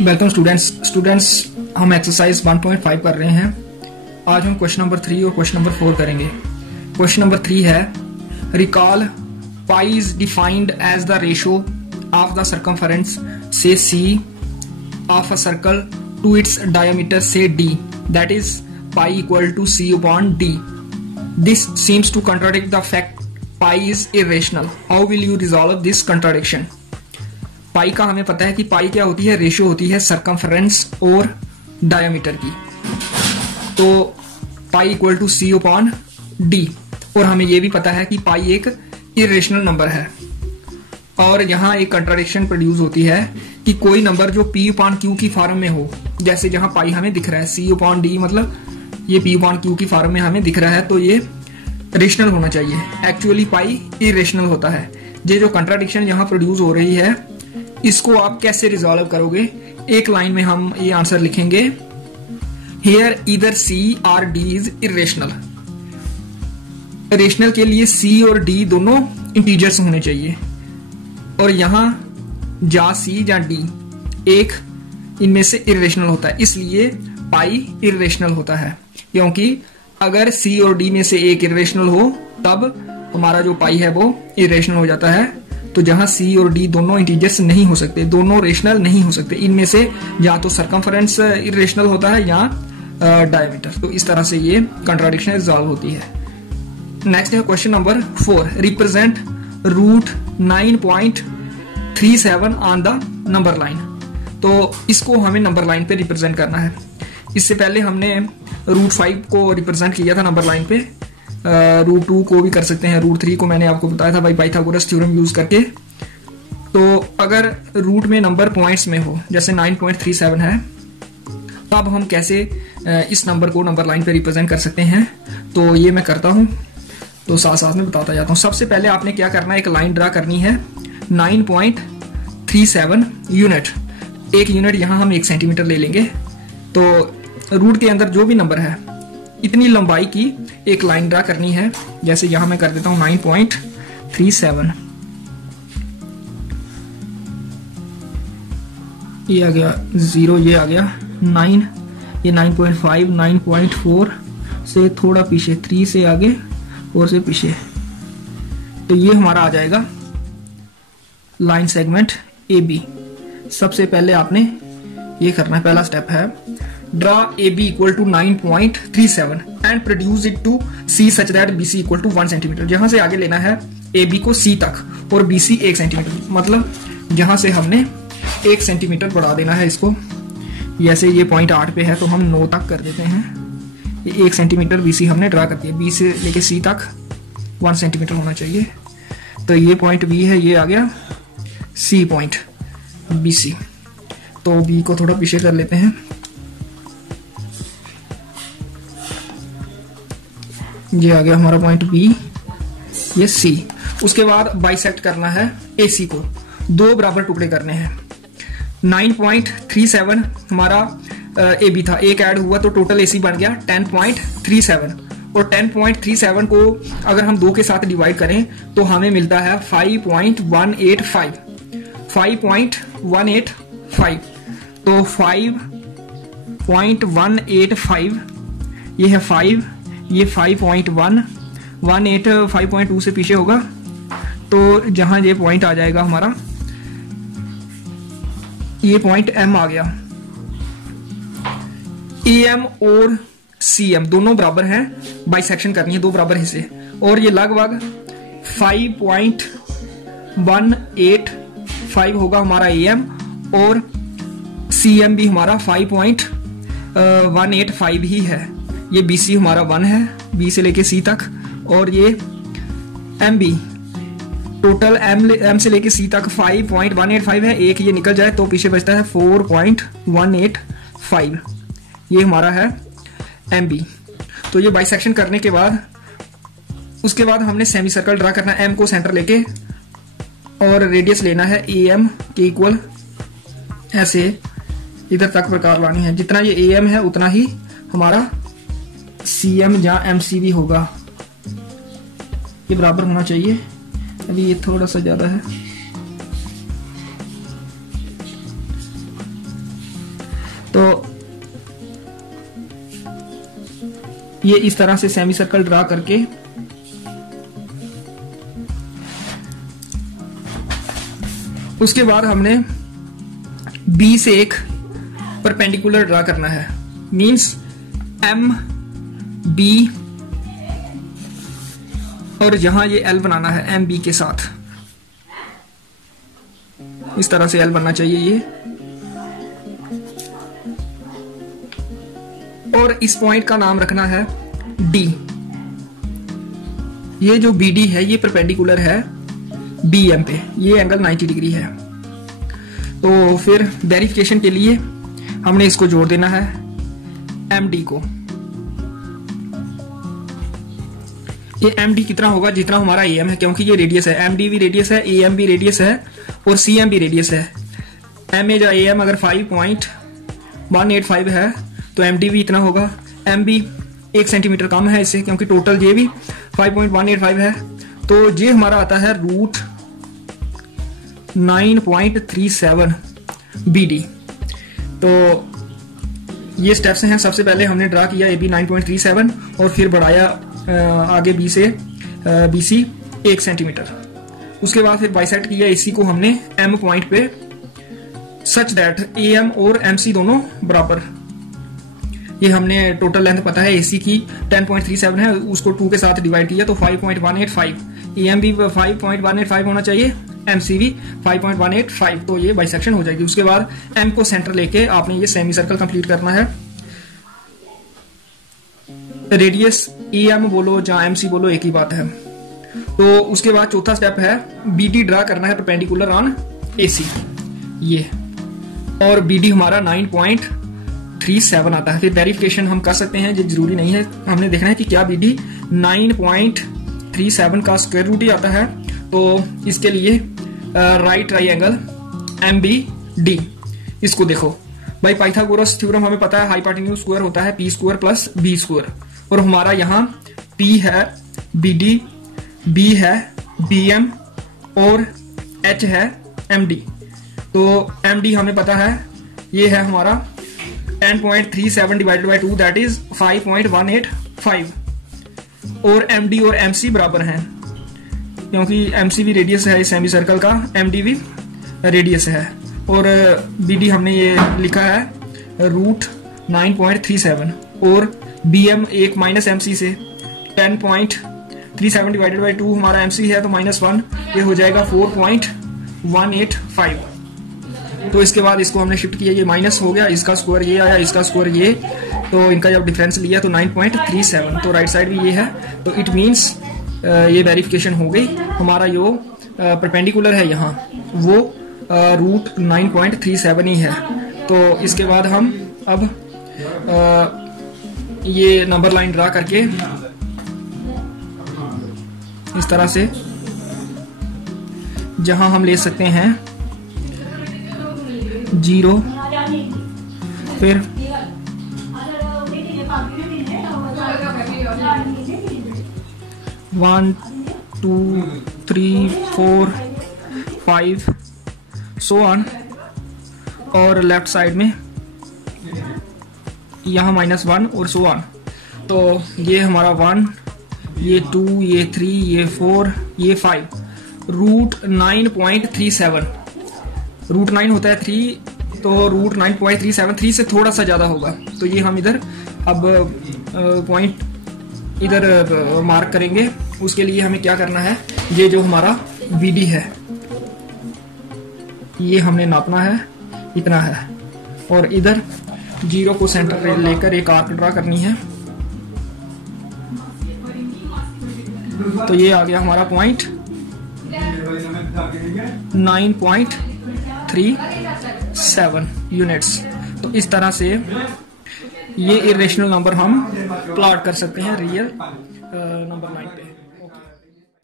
Welcome students हम exercise 1.5 कर रहे हैं। आज हम क्वेश्चन नंबर 3 और क्वेश्चन नंबर 4 करेंगे। क्वेश्चन नंबर 3 है recall pi is defined as the ratio of the circumference से C of a circle to its diameter से D, that is pi equal to C upon D. This seems to contradict the fact pi is irrational. How will you resolve this contradiction? Pi का हमें पता है कि पाई क्या होती है, ratio होती है सरकमफरेंस और डायमीटर की। तो pi equal to C upon d, और हमें यह भी पता है कि पाई एक इरेशनल नंबर है। और यहां एक कंट्राडिक्शन प्रोड्यूस होती है कि कोई नंबर जो पी अपॉन क्यू की फॉर्म में हो, जैसे जहां पाई हमें दिख रहा है सी अपॉन डी, मतलब ये पी अपॉन क्यू की फॉर्म में हमें दिख रहा है, तो ये रेशनल होना चाहिए। एक्चुअली पाई इरेशनल होता है। ये जो कंट्राडिक्शन यहां प्रोड्यूस हो रही है, इसको आप कैसे रिजॉल्व करोगे? एक लाइन में हम ये आंसर लिखेंगे, हियर ईदर सी और डी इज इरेशनल। रेशनल के लिए सी और डी दोनों इंटीजर्स होने चाहिए, और यहां जा सी या डी एक इनमें से इरेशनल होता है, इसलिए पाई इरेशनल होता है। क्योंकि अगर सी और डी में से एक इरेशनल हो तब हमारा जो पाई है वो इरेशनल हो जाता है। तो जहां सी और डी दोनों इंटीजर्स नहीं हो सकते, दोनों रेशनल नहीं हो सकते, इनमें से या तो सरकमफरेंस इरेशनल होता है या डायमीटर। तो इस तरह से ये कंट्राडिक्शन रिजॉल्व होती है। नेक्स्ट है question number 4, represent root 9.37 on the number line. तो इसको हमें नंबर लाइन पे रिप्रेजेंट करना है। इससे पहले हमने रूट 5 को रिप्रेजेंट किया था नंबर लाइन पे, रूट 2 को भी कर सकते हैं, रूट 3 को मैंने आपको बताया था भाई पाइथागोरस थ्योरम यूज करके। तो अगर रूट में नंबर पॉइंट्स में हो, जैसे 9.37 है, तब हम कैसे इस नंबर को नंबर लाइन पे रिप्रेजेंट कर सकते हैं, तो ये मैं करता हूं। तो साथ साथ में बताता जाता हूं। सबसे पहले आपने क्या करना है, एक लाइन ड्रा करनी है 9.37 यूनिट। एक यूनिट यहां हम 1 सेंटीमीटर ले लेंगे। तो रूट के अंदर जो भी नंबर है, इतनी लंबाई की एक लाइन ड्रा करनी है। जैसे यहां मैं कर देता हूं 9.37, ये आ गया 0, ये आ गया 9, ये 9.5, 9.4 से थोड़ा पीछे, 3 से आगे, 4 से पीछे। तो ये हमारा आ जाएगा लाइन सेगमेंट ए बी। सबसे पहले आपने ये करना है, पहला स्टेप है draw AB equal to 9.37 and produce it to C such that BC equal to 1 centimetre. जहां से आगे लेना है AB को C तक और BC 1 सेंटीमीटर, मतलब जहां से हमने 1 सेंटीमीटर बढ़ा देना है इसको। जैसे ये पॉइंट 8 पे है तो हम 9 तक कर देते हैं। ये 1 सेंटीमीटर BC हमने ड्रा कर दिया। B से लेके C तक 1 सेंटीमीटर होना चाहिए। तो ये पॉइंट B है, ये आ गया C पॉइंट BC। तो B को थोड़ा पीछे कर लेते हैं। ये आ गया हमारा पॉइंट बी, ये सी। उसके बाद बाइसेक्ट करना है AC को, 2 बराबर टुकड़े करने हैं। 9.37 हमारा AB था, एक ऐड हुआ तो टोटल AC बन गया 10.37, और 10.37 को अगर हम 2 के साथ डिवाइड करें तो हमें मिलता है 5.185। तो 5.185, ये है 5, ये 5.1, 5.2 से पीछे होगा। तो जहां ये पॉइंट आ जाएगा हमारा, ये पॉइंट M आ गया। AM और CM दोनों बराबर हैं, बाइसेक्शन करनी है 2 बराबर हिस्से, और ये लगभग 5.185 होगा हमारा AM, और CM भी हमारा 5.185 ही है। ये BC हमारा 1 है, B से लेके C तक, और ये MB टोटल M से लेके C तक 5.185 है। एक ये निकल जाए तो पीछे बचता है 4.185। ये हमारा है MB। तो ये बाइसेक्शन करने के बाद, उसके बाद हमने सेमी सर्कल ड्रा करना है M को सेंटर लेके, और रेडियस लेना है AM के इक्वल, ऐसे इधर तक प्रकार लानी है। जितना ये AM है उतना ही हमारा CM या MC भी होगा, ये बराबर होना चाहिए। अभी ये थोड़ा सा ज्यादा है। ये इस तरह से सेमी सर्कल ड्रा करके उसके बाद हमने बी से एक परपेंडिकुलर ड्रा करना है। मींस एम बी और यहां ये एल बनाना है एम बी के साथ। इस तरह से एल बनना चाहिए ये। और इस पॉइंट का नाम रखना है डी। ये जो बी डी है ये परपेंडिकुलर है बी एम पे, ये एंगल 90 डिग्री है। तो फिर वेरिफिकेशन के लिए हमने इसको जोड़ देना है एम डी को। ये एम डी कितना होगा? जितना हमारा ए एम है, क्योंकि ये रेडियस है। एम डी भी रेडियस है, ए एम भी रेडियस है और सी एम भी रेडियस है। एम ए या ए एम अगर 5.185 है तो एम डी भी इतना होगा। एम बी 1 सेंटीमीटर कम है इससे, क्योंकि टोटल ये भी 5.185 है। तो ये हमारा आता है रूट 9.37 बी डी। तो ये स्टेप्स हैं। सबसे पहले हमने ड्रा किया ए बी 9.37 और फिर बढ़ाया आगे बी से बी सी 1 सेंटीमीटर। उसके बाद फिर बाइसेक्ट किया एसी को हमने एम पॉइंट पे सच दैट ए एम और एम सी दोनों बराबर। ये हमने टोटल लेंथ पता है एसी की 10.37 है, उसको 2 के साथ डिवाइड किया तो 5.185। ए एम भी 5.185 होना चाहिए, एम सी भी 5.185। तो ये बाइसेक्शन हो जाएगी। उसके बाद एम को सेंटर लेके आपने ये सेमी सर्कल कंप्लीट करना है। रेडियस ई एम बोलो या एम सी बोलो एक ही बात है। तो उसके बाद चौथा स्टेप है बी डी ड्रा करना है परपेंडिकुलर ऑन ए सी ये, और बी डी हमारा 9.37 आता है। फिर वेरिफिकेशन हम कर सकते हैं, ये जरूरी नहीं है। हमने देखना है कि क्या बी डी 9.37 का स्क्वायर रूट ही आता है। तो इसके लिए right triangle M B D, इसको देखो भाई, पाइथागोरस थ्योरम हमें पता है हाइपोटेन्यूज स्क्वायर होता है P square plus B square. और हमारा यहाँ पी है बी डी, बी है बी एम और एच है एम डी। तो एम डी हमें पता है ये है हमारा 10.37 डिवाइडेड बाई 2 दैट इज 5.185। और एम डी और एम सी बराबर हैं, क्योंकि एम सी भी रेडियस है इस सेमी सर्कल का, एम डी भी रेडियस है। और बी डी हमने ये लिखा है रूट 9.37 और बी एम एक माइनस एम सी से 10.37 डिवाइडेड बाई 2 हमारा एम सी है तो -1, ये हो जाएगा 4.185। तो इसके बाद इसको हमने शिफ्ट किया, ये माइनस हो गया, इसका स्क्वायर ये आया, इसका स्क्वायर ये, तो इनका जब डिफरेंस लिया तो 9.37। तो राइट साइड भी ये है। तो इट मीन्स ये वेरिफिकेशन हो गई। हमारा जो परपेंडिकुलर है यहाँ वो रूट 9.37 ही है। तो इसके बाद हम अब ये नंबर लाइन ड्रा करके इस तरह से जहां हम ले सकते हैं 0, फिर 1 2 3 4 5 सो ऑन। और लेफ्ट साइड में यहाँ -1 और सो ऑन। तो ये हमारा 1, ये 2, ये 3, ये 4, ये 5। रूट 9.37, रूट 9 होता है 3, तो रूट 9.37 3 से थोड़ा सा ज्यादा होगा। तो ये हम इधर अब पॉइंट इधर मार्क करेंगे। उसके लिए हमें क्या करना है, ये जो हमारा बी डी है ये हमने नापना है, इतना है। और इधर 0 को सेंटर लेकर एक आर्क ड्रा करनी है। तो ये आ गया हमारा पॉइंट 9.37 यूनिट्स। तो इस तरह से ये इरेशनल नंबर हम प्लॉट कर सकते हैं रियल नंबर लाइन पे।